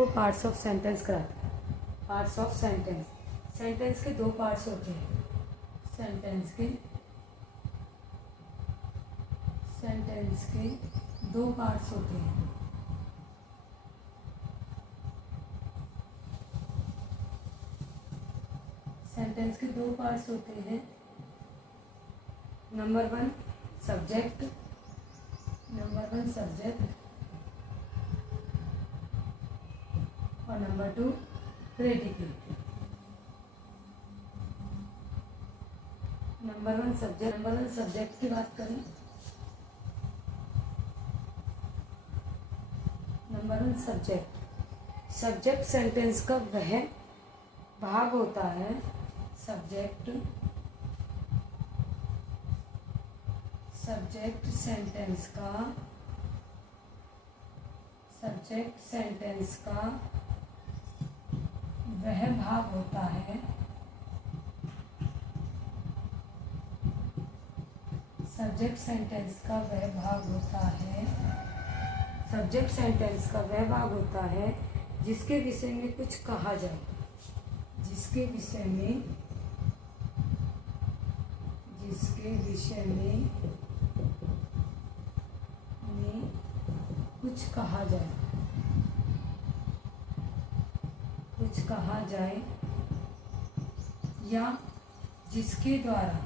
आपको parts of sentence कराता है। पार्ट्स ऑफ सेंटेंस, सेंटेंस के दो पार्ट्स होते हैं। सेंटेंस के दो पार्ट्स होते हैं। सेंटेंस के दो पार्ट्स होते हैं। नंबर वन सब्जेक्ट, और number two predicate. Number one subject की बात करें। नंबर वन सब्जेक्ट सेंटेंस का वह भाग होता है। सब्जेक्ट सेंटेंस का वह भाग होता है। सब्जेक्ट सेंटेंस का वह भाग होता है जिसके विषय में कुछ कहा जाए। जिसके विषय में कुछ कहा जाए या जिसके द्वारा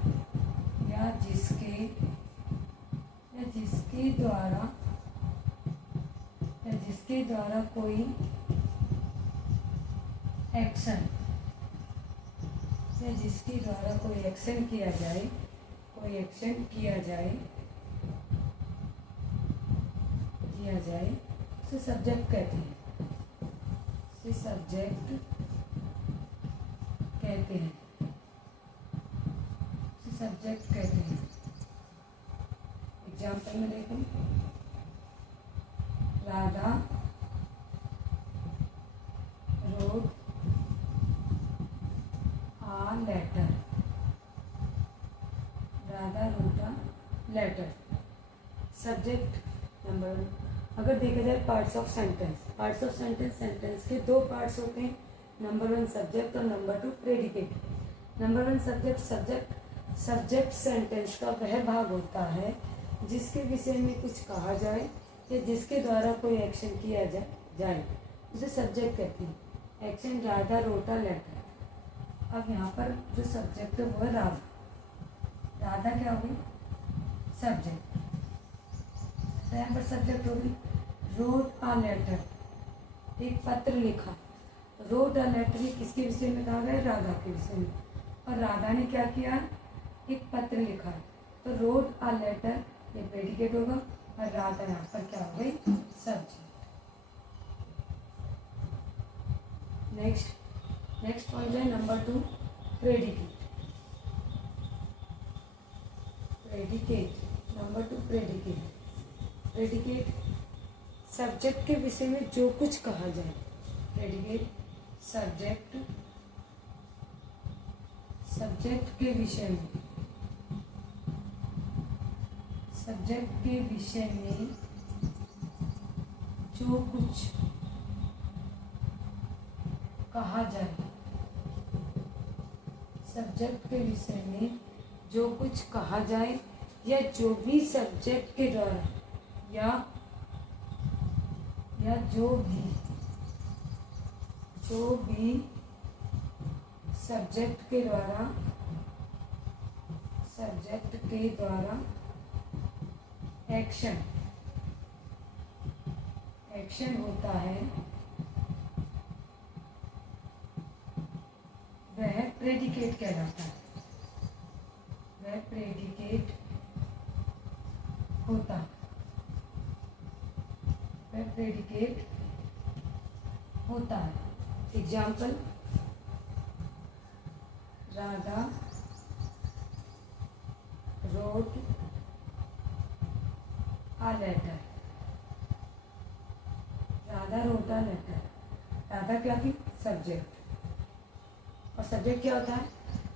कोई एक्शन किया जाए उसे सब्जेक्ट कहते हैं। एग्जाम्पल में देखो, Radha wrote a letter। Subject number one. अगर देखा जाए पार्ट्स ऑफ सेंटेंस के दो पार्ट्स होते हैं। नंबर वन सब्जेक्ट और number two predicate. Number one subject sentence का वह भाग होता है जिसके विषय में कुछ कहा जाए या जिसके द्वारा कोई एक्शन किया जाए उसे सब्जेक्ट कहते हैं। Action Radha wrote a letter. अब यहाँ पर जो सब्जेक्ट है वो है राधा क्या होगी? सब्जेक्ट। तो यहाँ पर सब्जेक्ट होगी रोट अ लेटर, एक पत्र लिखा। रोट अ लेटर ही किसके विषय में कहा गया? राधा के विषय में। और राधा ने क्या किया? एक पत्र लिखा। तो रोट अ लेटर ये प्रेडिकेट होगा और राधा यहाँ पर क्या हो गई? सब्जेक्ट। नेक्स्ट पॉइंट है number two predicate. Number two predicate subject के विषय में जो कुछ कहा जाए। प्रेडिकेट सब्जेक्ट के विषय में जो कुछ कहा जाए। सब्जेक्ट के विषय में जो कुछ कहा जाए या जो भी सब्जेक्ट के द्वारा या जो भी सब्जेक्ट के द्वारा एक्शन होता है वह प्रेडिकेट कहलाता है। वह प्रेडिकेट होता है। Example, Radha wrote a letter। Radha क्या थी? सब्जेक्ट। और सब्जेक्ट क्या होता है?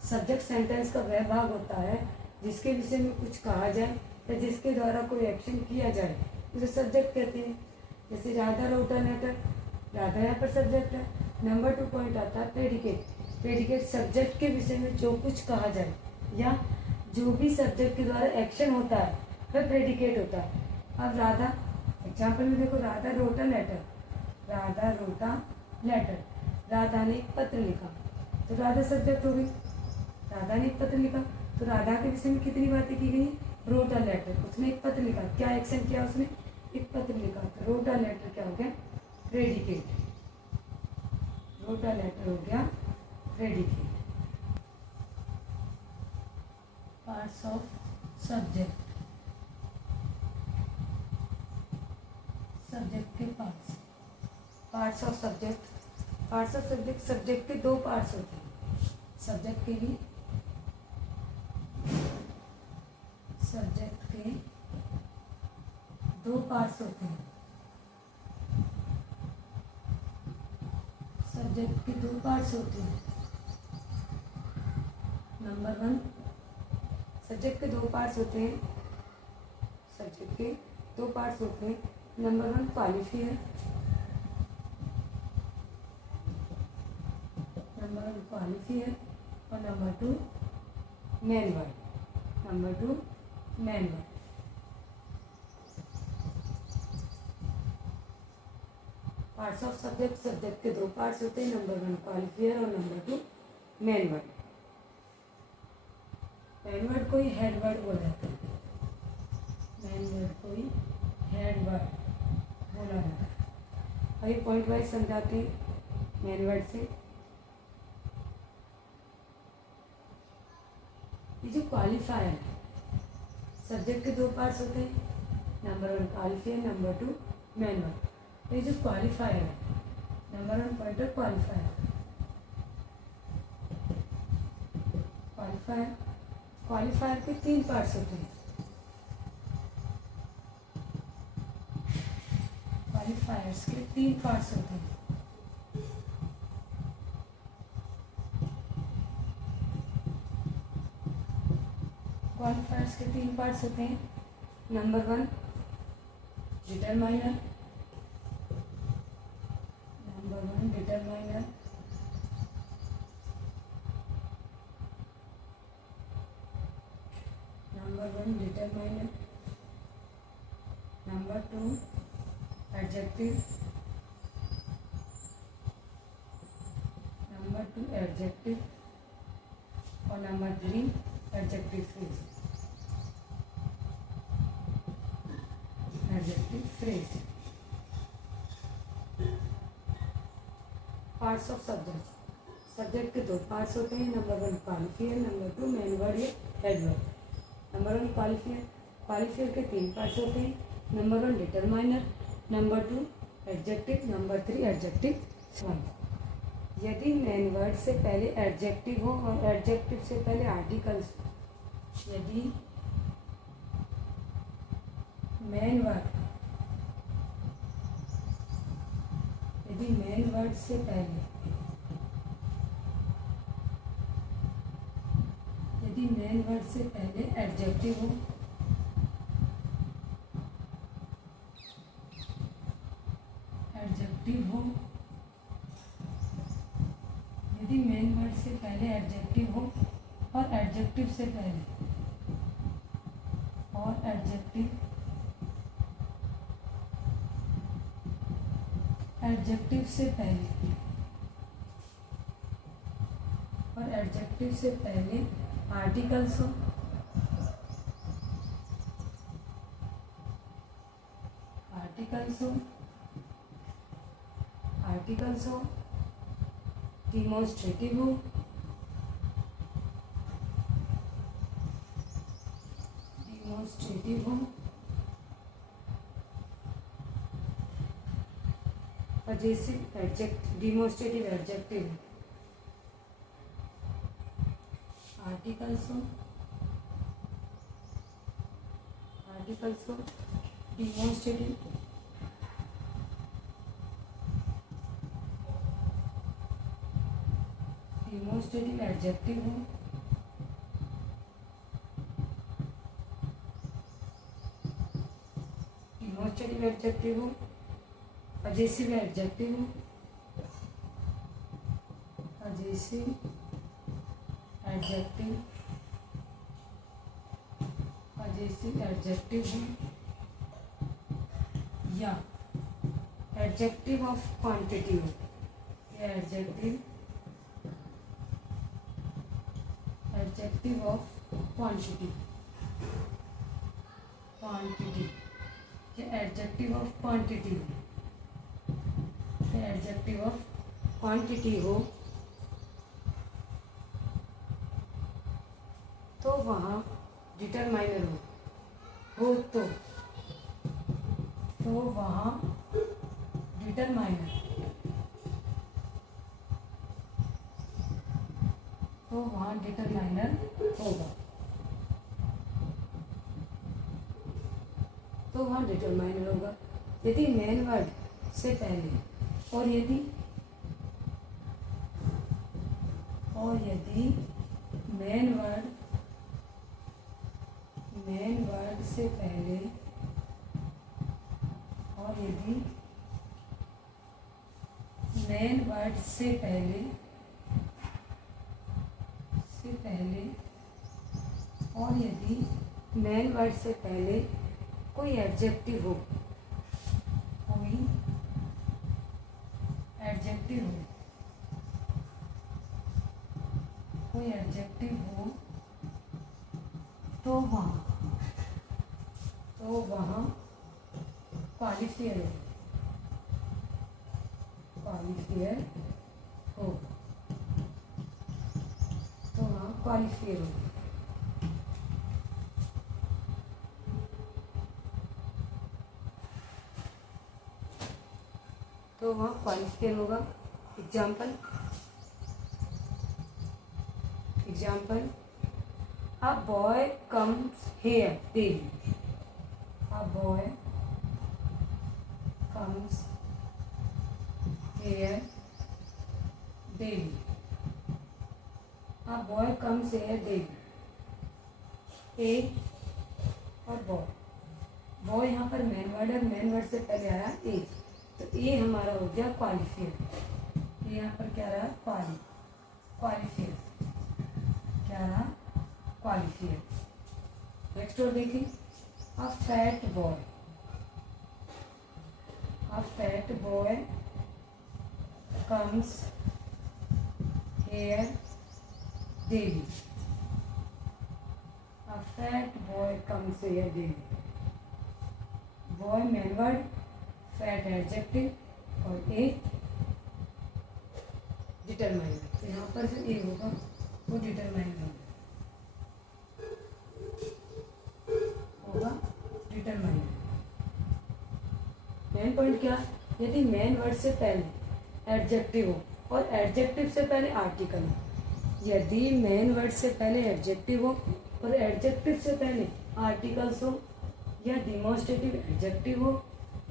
सब्जेक्ट सेंटेंस का वह भाग होता है जिसके विषय में कुछ कहा जाए या जिसके द्वारा कोई एक्शन किया जाए उसे सब्जेक्ट कहते हैं। जैसे Radha wrote a letter, Radha यहाँ पर सब्जेक्ट है। नंबर 2 पॉइंट आता है प्रेडिकेट। प्रेडिकेट सब्जेक्ट के विषय में जो कुछ कहा जाए या जो भी सब्जेक्ट के द्वारा एक्शन होता है वह प्रेडिकेट होता है। अब राधा एग्जाम्पल में देखो, राधा रोटा लेटर, राधा रोटा लेटर, राधा ने एक पत्र लिखा, तो राधा सब्जेक्ट हो गई। राधा ने एक पत्र लिखा तो राधा के विषय में कितनी बातें की गई? रोट अ लेटर, उसने एक पत्र लिखा, क्या एक्शन किया उसने? एक पत्र लिखा, तो रोट अ लेटर क्या हो गया? प्रेडिकेट। रोट अ लेटर हो गया predicate. Parts of subject, subject के parts, parts of subject. Parts of subject, subject के दो पार्ट्स होते हैं। सब्जेक्ट के भी, सब्जेक्ट के दो पार्ट्स होते हैं। सब्जेक्ट के दो पार्ट्स होते हैं। नंबर 1, सब्जेक्ट के दो पार्ट्स होते हैं। सब्जेक्ट के दो पार्ट्स होते हैं। नंबर 1 क्वालिफायर, नंबर 1 क्वालिफायर और number 2 main word. Number 2 main word. Parts of subject, subject के दो पार्ट्स होते हैं। नंबर 1 क्वालिफायर और number 2 main word. Main word को ही हेड वर्ड बोला जाता है। मेन वर्ड को ही हेड वर्ड बोला जाता है। आइए पॉइंट वाइज समझाते हैं मेन वर्ड से। ये जो क्वालिफायर है, सब्जेक्ट के दो पार्ट्स होते हैं। Number 1 qualifier, number 2 main word. तो ये जो क्वालिफायर है, number 1 point of qualifier. Qualifier, qualifier के 3 पार्ट्स होते हैं। क्वालिफायर्स के 3 पार्ट्स होते हैं। क्वालिफायर्स के 3 पार्ट्स होते हैं। Number 1 determiner, number 1 determiner, number 1 determiner, number 2 adjective, number 2 adjective और number 3 adjective phrase. Adjective phrase. Parts of subject, subject के दो पार्ट्स होते हैं। Number 1 qualifier, number 2 main word या head word. Number 1 qualifier, qualifier के 3 parts होते हैं। Number 1 determiner, number 2 adjective, number 3 adjective phrase. यदि मेन वर्ड से पहले एडजेक्टिव हो और एडजेक्टिव से पहले आर्टिकल्स, यदि मेन वर्ड, यदि मेन वर्ड से पहले, यदि मेन वर्ड से पहले एडजेक्टिव हो, एडजेक्टिव हो, यदि मेन वर्ड से पहले एडजेक्टिव हो और एडजेक्टिव से पहले, और एडजेक्टिव, एडजेक्टिव से पहले, और एडजेक्टिव से पहले आर्टिकल्स हो, आर्टिकल्स हो, आर्टिकल्स हो, डिमॉन्स्ट्रेटिव हो, डिमॉन्स्ट्रेटिव हो और जैसे एडजेक्ट डिमॉन्स्ट्रेटिव एडजेक्टिव, आर्टिकल्स हो, आर्टिकल्स हो, डिमॉन्स्ट्रेटिव, डिमॉन्स्ट्रेटिव एडजेक्टिव हो, डिमॉन्स्ट्रेटिव एडजेक्टिव हो पजेसिव एडजेक्टिव हो, पजेसिव एडजेक्टिव, पजेसिव एडजेक्टिव हो, या एडजेक्टिव ऑफ क्वांटिटी हो, या एडजेक्टिव ऑफ क्वांटिटी, क्वांटिटी, या एडजेक्टिव ऑफ क्वांटिटी हो, या एडजेक्टिव ऑफ क्वांटिटी हो, तो वहाँ डिटरमाइनर हो तो वहाँ डिटरमाइनर, तो वहाँ डिटरमाइनर होगा, तो वहाँ डिटरमाइनर होगा यदि मेन वर्ड से पहले और यदि मेन वर्ड से पहले और यदि मेन वर्ड से पहले और यदि मेन वर्ड से पहले कोई एडजेक्टिव हो, कोई एडजेक्टिव हो तो वहाँ क्वालिफायर हो, तो वहाँ क्वालिफायर हो, तो वहाँ क्वालिफायर होगा। Example, a boy comes here daily, a boy comes here daily, a boy comes here daily, a और बॉय यहाँ पर मेन वर्ड है, मेन वर्ड से पहले आया ए, तो ए हमारा हो गया क्वालिफायर, ये यहाँ पर क्या रहा क्वालिफायर, क्या रहा क्वालिफायर। नेक्स्ट और देखिए, a fat boy comes here daily, a fat boy comes here daily, boy main word, fat adjective और ए डिटरमाइनर, तो यहाँ पर जो ए होगा वो डिटरमाइनर होगा डिटरमाइनर। मेन पॉइंट क्या, यदि मेन वर्ड से पहले एडजेक्टिव हो और एडजेक्टिव से पहले आर्टिकल हो, यदि मेन वर्ड से पहले एडजेक्टिव हो और एडजेक्टिव से पहले आर्टिकल्स हो, या डिमोन्स्ट्रेटिव एडजेक्टिव हो,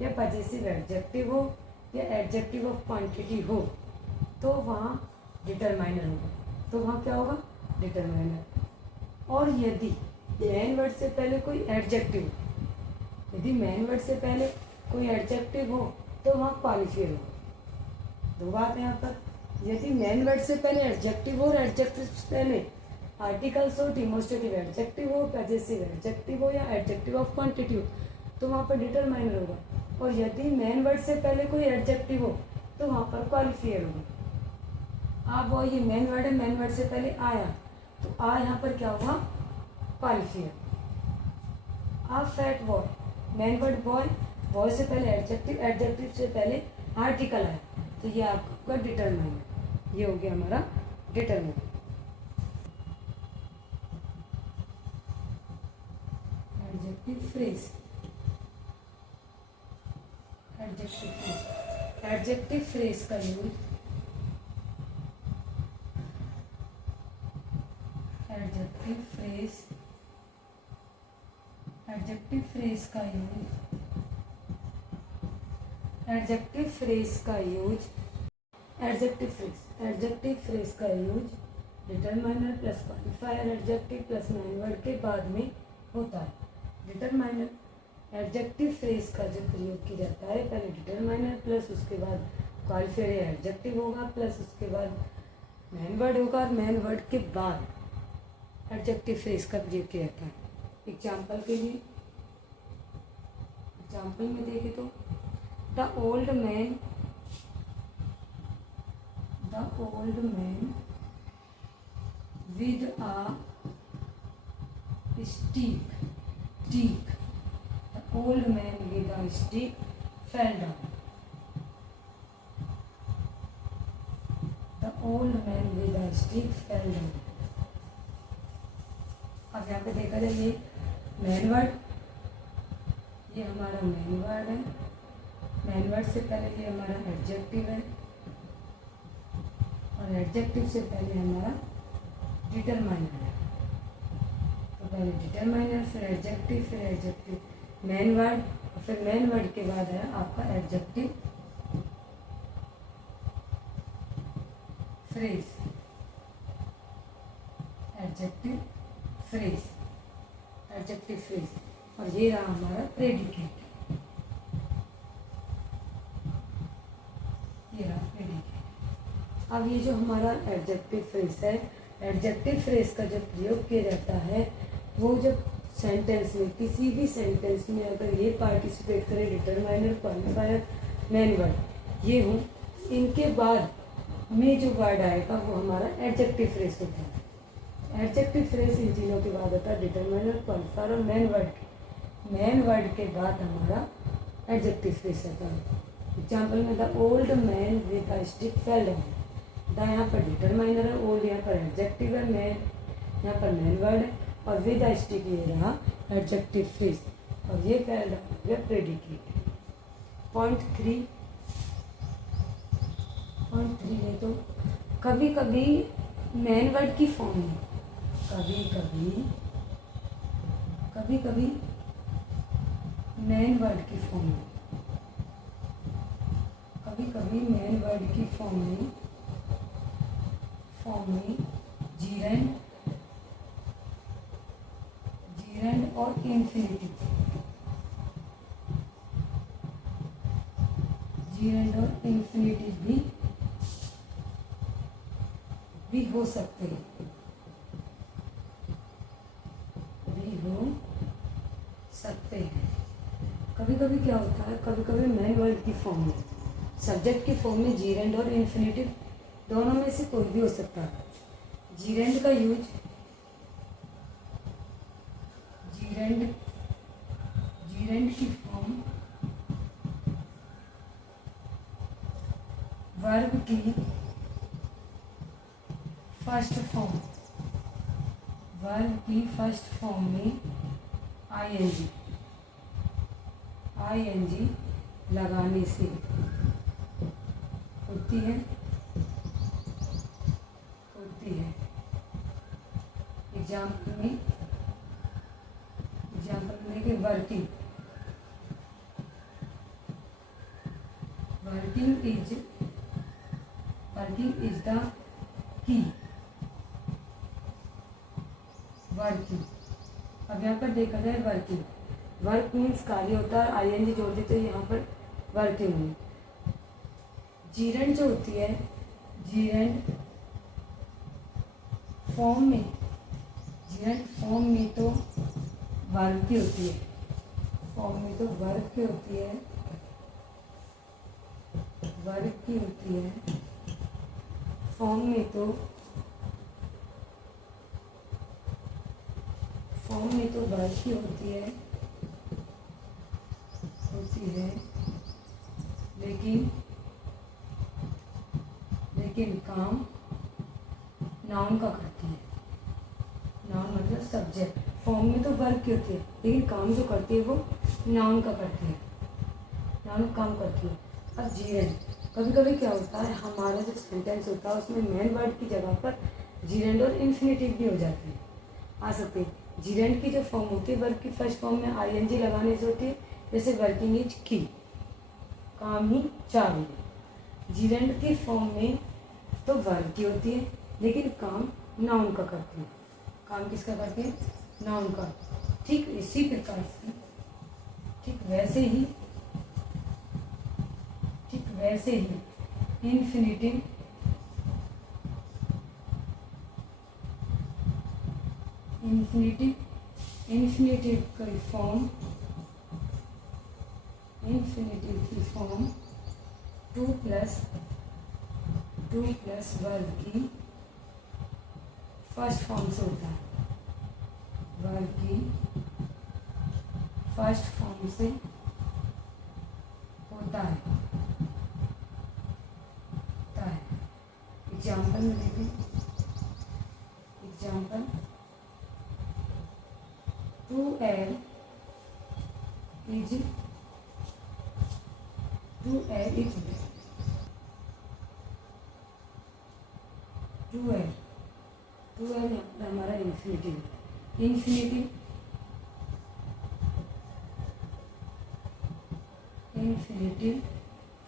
या पजेसिव एडजेक्टिव हो, या एडजेक्टिव ऑफ क्वांटिटी हो, तो वहाँ डिटरमाइनर होगा, तो वहाँ क्या होगा डिटरमाइनर। और यदि मेन वर्ड से पहले कोई एडजेक्टिव हो, यदि मेन वर्ड से पहले कोई एडजेक्टिव हो तो वहाँ क्वालिफायर होगा। दो बात है यहाँ पर, यदि मेन वर्ड से पहले एडजेक्टिव हो और एडजेक्टिव से पहले आर्टिकल्स हो, डिमोन्स्ट्रेटिव एडजेक्टिव हो, पजेसिव एडजेक्टिव हो, या एडजेक्टिव ऑफ क्वांटिटी हो, तो वहाँ पर डिटरमाइनर होगा। और यदि मेन वर्ड से पहले कोई एडजेक्टिव हो तो वहाँ पर क्वालिफायर होगा। अब वो ये मेन वर्ड है, मेन वर्ड से पहले आया, तो आ यहाँ पर क्या होगा qualifier. A fat boy, main word boy से पहले एडजेक्टिव, एडजेक्टिव से पहले आर्टिकल आया, तो ये आपका डिटरमाइनर, ये हो गया हमारा determiner. Adjective phrase, adjective phrase का यूज, एडजेक्टिव फ्रेज का यूज, एडजेक्टिव फ्रेज का use determiner plus qualifier adjective plus main word के बाद में होता है। डिटरमाइनर एडजेक्टिव फ्रेज का जो प्रयोग किया जाता है, पहले डिटरमाइनर प्लस उसके बाद क्वालिफायर या एडजेक्टिव होगा प्लस उसके बाद मेन वर्ड होगा और मेन वर्ड के बाद एडजेक्टिव फ्रेज का प्रयोग किया जाता है। एग्जाम्पल के लिए, एग्जाम्पल में देखें तो the old man with a stick the old man with a stick fell down. The old man with a stick fell down. अब यहाँ पे देखा जाए ये मैन वर्ड, ये हमारा मैन वर्ड है। मैन वर्ड से पहले ये हमारा एडजेक्टिव है और एडजेक्टिव से पहले हमारा डिटरमाइनर है। तो पहले डिटरमाइनर, फिर एडजेक्टिव, मेन वर्ड और फिर मेन वर्ड के बाद है आपका एडजेक्टिव फ्रेज। और ये रहा हमारा प्रेडिकेट। अब ये जो हमारा एडजेक्टिव फ्रेज है, एडजेक्टिव फ्रेज का जब प्रयोग किया जाता है वो जब सेंटेंस में, किसी भी सेंटेंस में अगर ये पार्टिसिपेट करे, डिटरमाइनर, क्वालिफायर, मेन वर्ड ये हो, इनके बाद में जो वर्ड आएगा वो हमारा एडजेक्टिव फ्रेज होता है। एडजेक्टिव फ्रेज इन तीनों के बाद होता है, डिटरमाइनर, क्वालिफायर और मेन वर्ड के बाद हमारा एडजेक्टिव फ्रेज होता है। एग्जाम्पल में the old man with a stick fell down. The यहाँ पर डिटरमाइनर है, ओल्ड यहाँ पर एडजेक्टिव है, मैन यहाँ पर मेन वर्ड है और विद अ स्टिक ये रहा एडजेक्टिव फ्रेज और ये फेल डाउन हो गया प्रेडिकेट। पॉइंट थ्री है तो कभी कभी मेन वर्ड की फॉर्म में, कभी मेन वर्ड की फॉर्म में, मेन वर्ड की फॉर्म में जीरेंड और इंफिनिटिव, भी हो सकते हैं, कभी कभी क्या होता है, कभी कभी मेन वर्ड की फॉर्म में, सब्जेक्ट की फॉर्म में जीरेंड और इंफिनिटिव दोनों में से कोई भी हो सकता है। जीरेंड का यूज जीरेंड की फॉर्म वर्ब की फर्स्ट फॉर्म में आईएनजी लगाने से होती है। एग्जाम्पल में देखिए working is the key. Working, अब यहाँ पर देखा जाए वर्किंग, वर्क मीन्स कार्य होता है, आईएनजी जोड़ देते हैं यहाँ पर वर्किंग में। जीरेंड जो होती है, जीरेंड फॉर्म में तो वर्ब की होती है, फॉर्म में तो वर्ब की होती है, फॉर्म में तो वर्ब की होती है, लेकिन काम नाउन का करती है। नाउन मतलब सब्जेक्ट, फॉर्म में तो वर्ब की होती है लेकिन काम जो करती है वो नाउन का करती है, नाउन काम करती है। अब जीरेंड, कभी कभी क्या होता है, हमारा जो सेंटेंस होता है उसमें मेन वर्ड की जगह पर जीरेंड और इंफिनिटिव भी हो जाते हैं, आ सकते हैं। जीरेंड की जो फॉर्म होती है वर्ब की फर्स्ट फॉर्म में आईएनजी लगाने से होती है, जैसे वर्किंग इज की, काम ही चाबी। जीरेंड की फॉर्म में तो वर्ब की होती है लेकिन काम नाउन का करती है। काम किसका करती है? नाउन का। ठीक इसी प्रकार ठीक वैसे ही इन्फिनिटिव की फॉर्म टू प्लस वर्ग की फर्स्ट फॉर्म से होता है, वर्ग की फर्स्ट फॉर्म से होता है। एग्जाम्पल में देखें, एग्जाम्पल 2l is 2l हमारा इन्फिनिटिव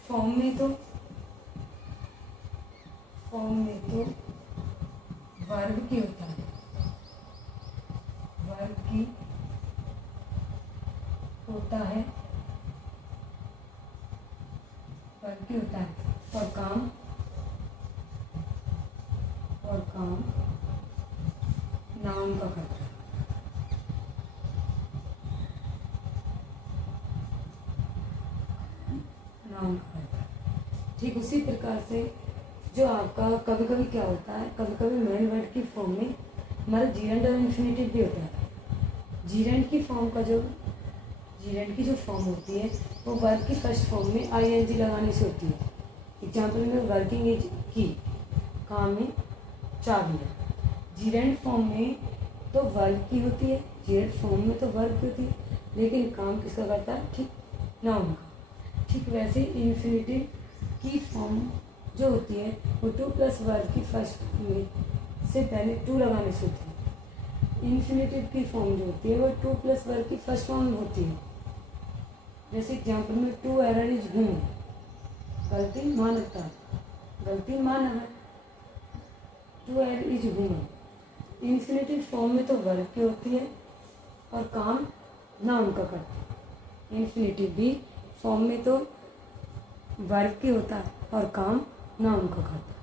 फॉर्म में तो वर्ग की होता है, वर्ग की होता है और काम नाउन का करता है। ठीक उसी प्रकार से जो आपका कभी कभी क्या होता है, कभी कभी मेन वर्ड की फॉर्म में हमारा जीरेंड और इन्फिनिटिव भी होता है। जीरेंड की जो फॉर्म होती है वो वर्ब की फर्स्ट फॉर्म में ing लगाने से होती है। एग्जाम्पल में वर्किंग इज की, काम में चाबी है। जीरेंड फॉर्म में तो वर्ब की होती है, जीरेंड फॉर्म में तो वर्ब की होती है, लेकिन काम किसका करता है? ठीक नाउन का। ठीक वैसे इन्फिनिटिव की फॉर्म जो होती है वो टू प्लस वर्ब की फर्स्ट में से पहले टू लगाने से होती है। इन्फिनिटिव की फॉर्म जो होती है वो टू प्लस वर्ब की फर्स्ट फॉर्म में होती है। जैसे एग्जाम्पल में टू एरर इज हूँ, गलती मानव है, टू एरर इज हूँ। इन्फिनिटिव फॉर्म में तो वर्ब की होती है और काम नाउन का करता है। इन्फिनिटिव भी फॉर्म में तो वर्ब की होता है और काम नाउन का करता है।